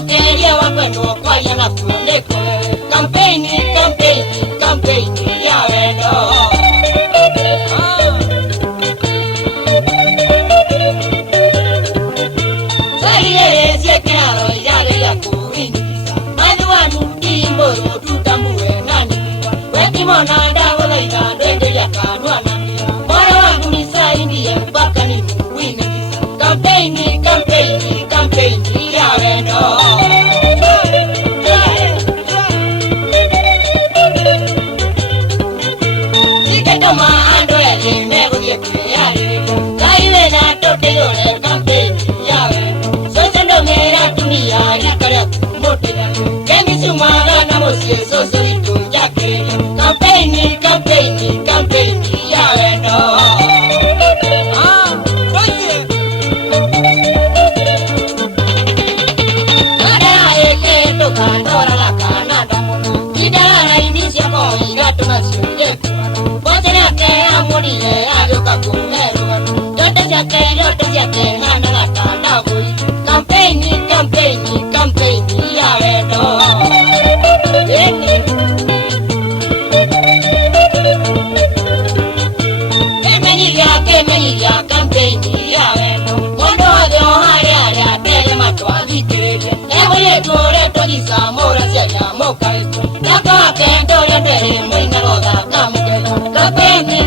quería cuando vaya la funeco. Campaign, campaign, campaign, ya vendo. Sai si è chiaro, ya le la curini. Ma duanu timbo tu tambue nani. Weki mona da wala ida dende ya kanwana. Mora wangu ni sai ndiye mpaka ni muwini. Campaign, campaign, campaign, ya vendo. Campaign, campaign, campaign, ya vendo. Cantora la canada, y da inicia con y gato nacional. Podrá que amoríe a lo cacunero. Yo te saqué, nana la cana, voy. Campaign, campaign, campaign, ya vendo. Que me diga, campaign, ya vendo. Cuando adiós, ya, te le mato a mi querida. Zamora si llamo caesto, la coa que en Dorian de Reina Roda, Campeni,